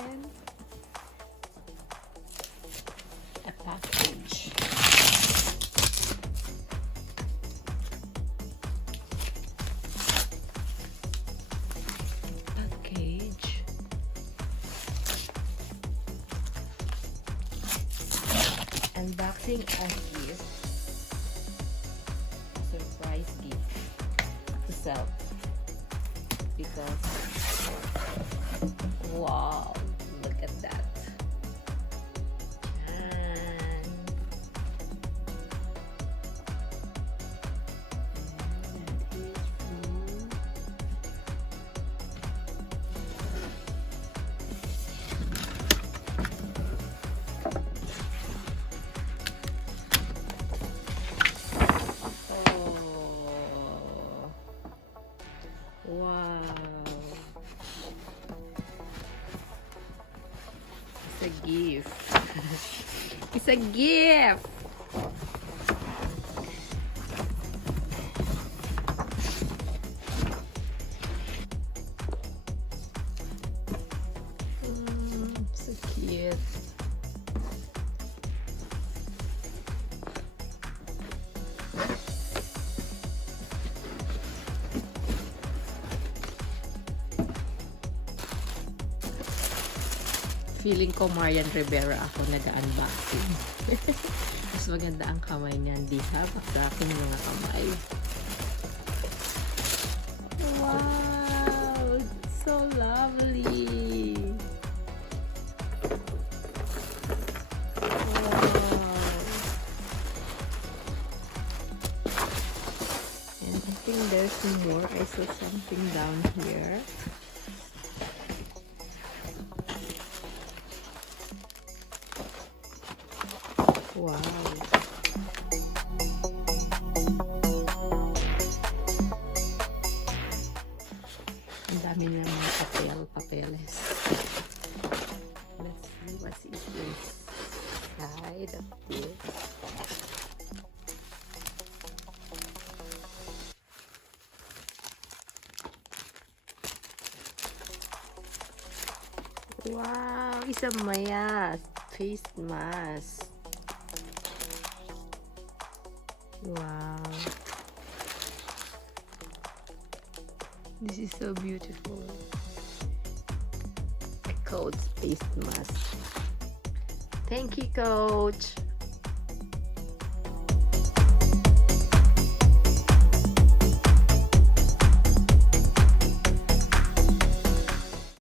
then a package. Unboxing a gift, a surprise gift to self, because wow, look at that. And wow, it's a gift. It's a gift. So cute. Feeling ko Marian Rivera ako nag-unboxing. Mas maganda ang kamay niya, hindi habak sa aking mga kamay. Wow! So lovely! Wow! And I think there's more. I saw something down here. Wow. Ang dami na mga papeles. Let's see what is this side of this. Wow, isang mask, face mask. Wow, this is so beautiful. A Coach face mask. Thank you, Coach.